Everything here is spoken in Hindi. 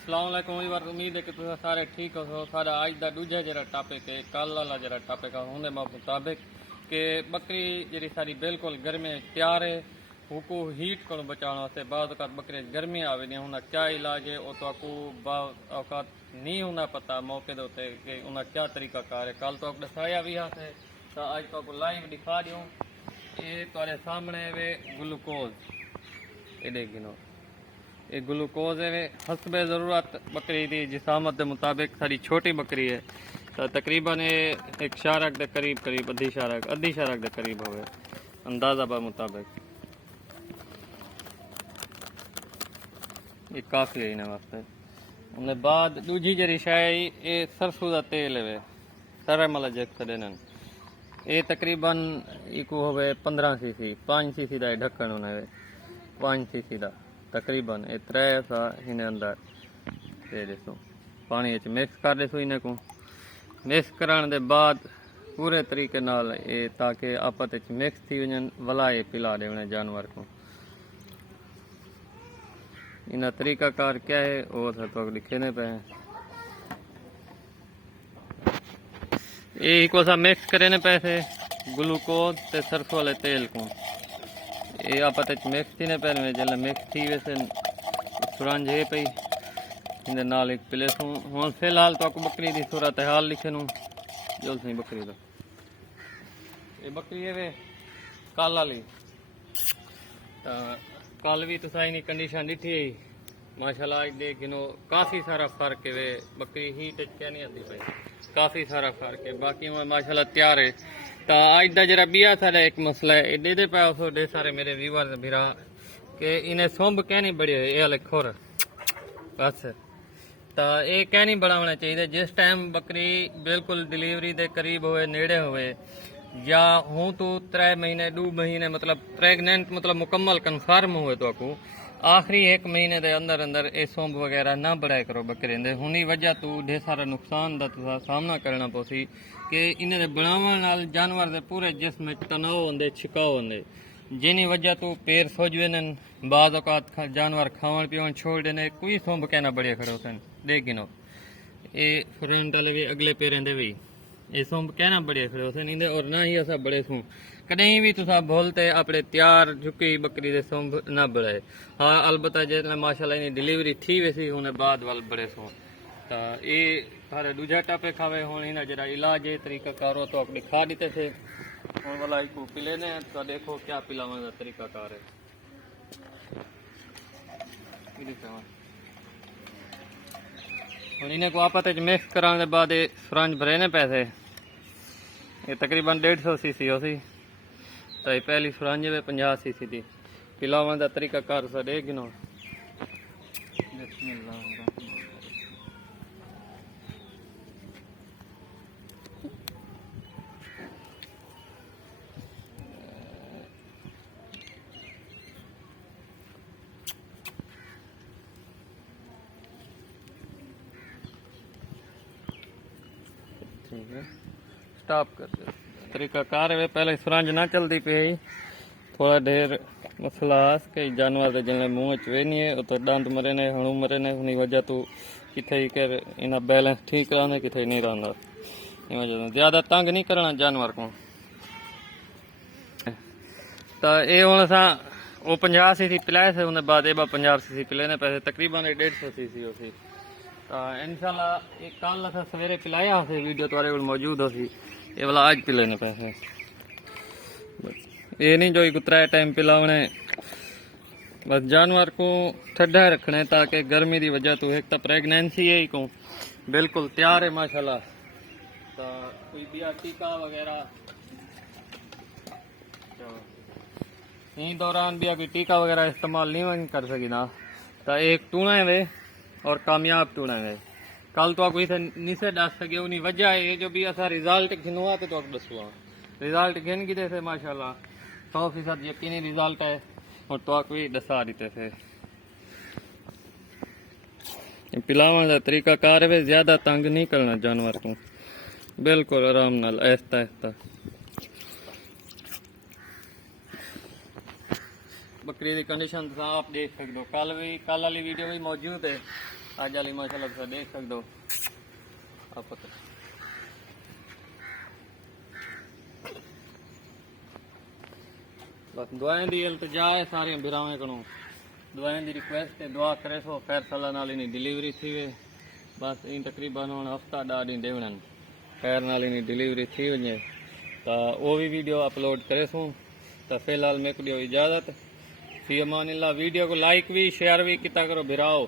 अस्सलाम वालेकुम वीवर, उम्मीद है कि तुम सारे ठीक हो। सारा अज का दूजा जरा टॉपिक है, कल वाला जरा टॉपिक है होने मुताबिक कि बकरी जी सारी बिल्कुल गर्मी तैयार है। हुकू हीट को बचाने वास्ते बाद बकरी गर्मी आ वेंदी उन्हें क्या इलाज है वो तो औकात नहीं होना पता मौके के उत्ते कि उन्हें क्या तरीका कार है। कल तो दसाया भी है तो अज तो लाइव दिखा दूँ। ये तुम्हारे सामने वे ग्लूकोज ये गिनो, ये ग्लूकोज है हसबे ज़रूरत बकरी की जिसामत के मुताबिक। सारी छोटी बकरी है तो तकरीबन ये एक शारक के करीब करीब अद्धी शारक के करीब हो अंदाज़ा बा मुताबिक। ये काफ़ी है इन्हें वास्ते। उन्हें बाद दूजी जरी शाय ये सरसों का तेल है सारा मतलब जग छे ये तकरीबन एक हो 15 सीसी 5 सीसी का ढक्कन उन्हें 5 सीसी का तकरीबन ये 3 सा इन्हें अंदर दे देसो पानी मिक्स कर देसो। इन्हें को मिक्स कराने के बाद पूरे तरीके नाल ये ताकि आपस मिक्स थी वजन वला ये पिला देने जानवर को। इन्हें तरीकाकार क्या है वो तो लिखे ने पे ये को सा मिक्स करे ने पैसे ग्लूकोज ते सरसों वाले तेल को ये आपस मिक्स थी ने पे जल मिक्स थी वैसे सुरंज है पई इन नाल एक प्लेस हूँ। फिलहाल तो आपको बकरी की सूरत हाल लिखे नू जो सी बकरी का ये बकरी है वे कल वाली कल भी तुसा इनी कंडीशन दिखी माशाल्लाह अज देख गिनो काफ़ी सारा फर्क है वे बकरी हीट क्या नहीं आती पाई काफ़ी सारा फर्क है। बाकी मैं माशाल्लाह तैयार है तो अज का जरा बिया सारा एक मसला है दे दे पाया उस दे सारे मेरे व्यूअर्स भिरा कि इन्हें सोंब क्या नहीं बड़े ये वाले खुर बस तो ये क्या नहीं बढ़ाना चाहिए। जिस टाइम बकरी बिल्कुल डिलीवरी के करीब होए नेड़े होए या हूँ तो 3 महीने 2 महीने मतलब प्रेगनेंट मतलब मुकम्मल कन्फर्म हुए तो आपको आखिरी 1 महीने के अंदर अंदर ये सोंब वगैरह ना बढ़ाया करो बकरे दे। हुनी वजह तो ढेर सारा नुकसान का तुसा सामना करना पोसी कि इन्हें बनावन नाल जानवर के पूरे जिस्म तनाव होंगे छिकाव होंगे जिनी वजह तो पैर सोज वेन बाज़ औकात जानवर खावन पीवन छोड़ देने कोई सोंब कहना बढ़िया खड़े होते देख गिनो ये फ्रंट वाले भी अगले पैरें दे भी ये सोंब कहना बढ़िया खड़े होते इंदे और ना ही असा बड़े सूँ कहीं भी तुसा बोलते अपने तैयार झुकी बकरी दे सोंब ना बढ़ाए। हाँ अलबत्ता जिसने माशाल्लाह इन्हें डिलीवरी थी वैसी उन्हें बाद वाल बड़े सूँ तो ये थारे दूजा टापे खावे हूँ इन्हें जरा इलाज है तरीका कारो तो आप दिखा देते थे हूँ वाला एक पिले ने तो देखो क्या पिलाने का तरीका कार है। इन्हें को आपस मिक्स कराने के बाद ये सुरंज भरे ने पैसे ये तकरीबन 150 सीसी हो सी तो ये पहली सुरंज है 50 सीसी की पिलाने का तरीका कार सा देख गिनो। ठीक है स्टॉप कर दे तरीका कार है पहले सुरंज ना चलती पे थोड़ा ढेर मसला के जानवर के जिन मुँह वे नहीं है तो दंद मरे ने हणु मरे ने उन वजह तो किथे कर इन बैलेंस ठीक रहने किथे नहीं रहा वजह ज्यादा तंग नहीं करना जानवर को। तो ये हूँ असा वो 50 सीसी पिलाए थे उन्हें बाद 50 सीसी पिलाने पैसे तकरीबन 150 सीसी हो सी तो इंशाल्लाह एक कल असा सवेरे पिलाया से वीडियो तुम्हारे को मौजूद हो सी ये वाला आज पिलाने पैसे ये नहीं जो 3 टाइम पिलाने बस जानवर को ठंडा रखने ताकि गर्मी की वजह तो एक तो प्रेगनेंसी है को बिल्कुल तैयार है माशाल्लाह तो कोई भी टीका वगैरह इन दौरान भी अभी टीका वगैरह इस्तेमाल नहीं कर सकी ना तो एक टूणा है और कामयाब टूणा है कल तो आपको इसे नीचे दस सके उन्हीं वजह है जो भी असा रिजल्ट घिनवा तो आपको दसुआ रिजल्ट घिन की थे माशाल्लाह 100% यकीनी रिजल्ट है और तो आपको भी दसा देते थे। पिलावन का तरीका कार है ज्यादा तंग नहीं करना जानवर को बिल्कुल आराम नाल ऐसा ऐसा बकरी की कंडीशन आप देख सकते हो कल वाली वीडियो भी मौजूद है अज वाली माशाल्लाह तुम देख सकते हो आप बस दुआएं दी इल्तिजा है सारे बिरावें को दुआएं दी रिक्वेस्ट है दुआ करे सो खैर सलाह नाल इनी डिलीवरी थी वे बस इन तकरीबन हुण हफ्ता 10 दिन देवणन खैर नाल इनी डिलीवरी थी वने तो वो भी वीडियो अपलोड करे सो तो फिलहाल मेरे को दियो इजाजत फी अमानिल्लाह वीडियो को लाइक भी शेयर भी किया करो बिराओ।